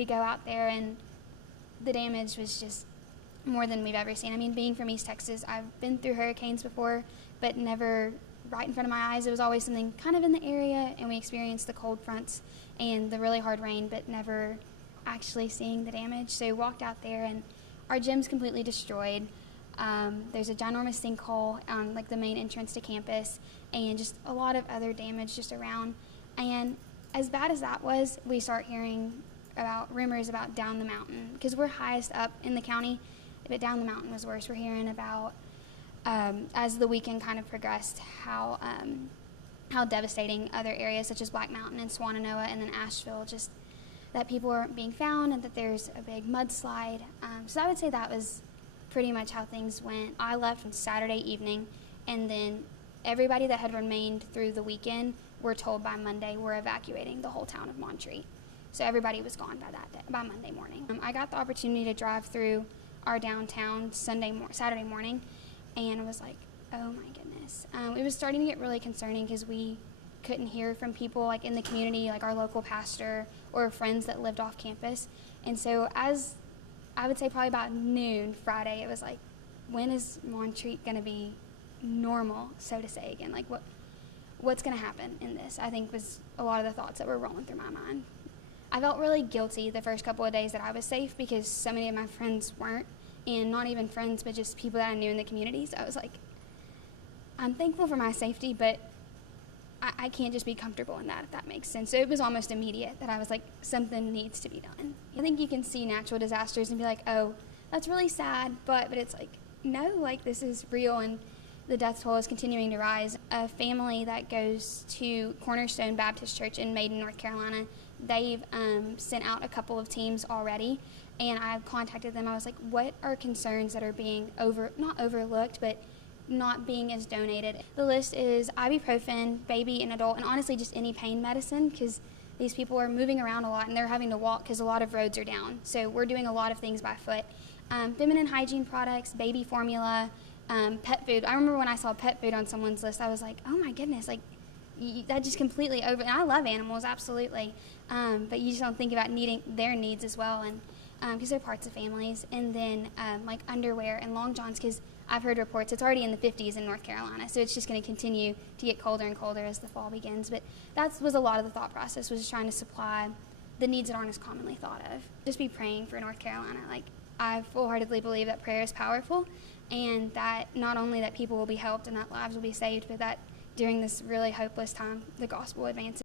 we go out there, and the damage was just more than we've ever seen. I mean, being from East Texas, I've been through hurricanes before, but never right in front of my eyes. It was always something kind of in the area, and we experienced the cold fronts and the really hard rain, but never actually seeing the damage. So walked out there, and our gym's completely destroyed. There's a ginormous sinkhole on like the main entrance to campus, and just a lot of other damage just around. And as bad as that was, we start hearing about rumors about down the mountain, because we're highest up in the county, but down the mountain was worse. We're hearing about, as the weekend kind of progressed, how devastating other areas such as Black Mountain and Swannanoa and then Asheville, just that people aren't being found and that there's a big mudslide. So I would say that was pretty much how things went. I left on Saturday evening, and then everybody that had remained through the weekend were told by Monday we're evacuating the whole town of Montreat. So everybody was gone by Monday morning. I got the opportunity to drive through our downtown Saturday morning, and I was like, oh my goodness. It was starting to get really concerning because we couldn't hear from people like in the community, like our local pastor or friends that lived off campus. And so as I would say probably about noon Friday, it was like, when is Montreat going to be normal, so to say, again? Like what's going to happen in this, I think, was a lot of the thoughts that were rolling through my mind. I felt really guilty the first couple of days that I was safe because so many of my friends weren't, and not even friends, but just people that I knew in the community. So I was like, I'm thankful for my safety, but I can't just be comfortable in that, if that makes sense. So it was almost immediate that I was like, something needs to be done. I think you can see natural disasters and be like, oh, that's really sad, but it's like, no, like this is real, and the death toll is continuing to rise. A family that goes to Cornerstone Baptist Church in Maiden, North Carolina, they've sent out a couple of teams already, and I contacted them. I was like, what are concerns that are being not overlooked, but not being as donated? The list is ibuprofen, baby and adult, and honestly just any pain medicine, because these people are moving around a lot and they're having to walk because a lot of roads are down. So we're doing a lot of things by foot. Feminine hygiene products, baby formula, pet food. I remember when I saw pet food on someone's list, I was like, oh my goodness, like that just completely and I love animals, absolutely, but you just don't think about needing their needs as well, and because they're parts of families. And then like underwear and long johns, because I've heard reports it's already in the 50s in North Carolina, so it's just going to continue to get colder and colder as the fall begins. But that was a lot of the thought process, was just trying to supply the needs that aren't as commonly thought of. Just be praying for North Carolina. Like, I full-heartedly believe that prayer is powerful, and that not only that people will be helped and that lives will be saved, but that during this really hopeless time, the gospel advances.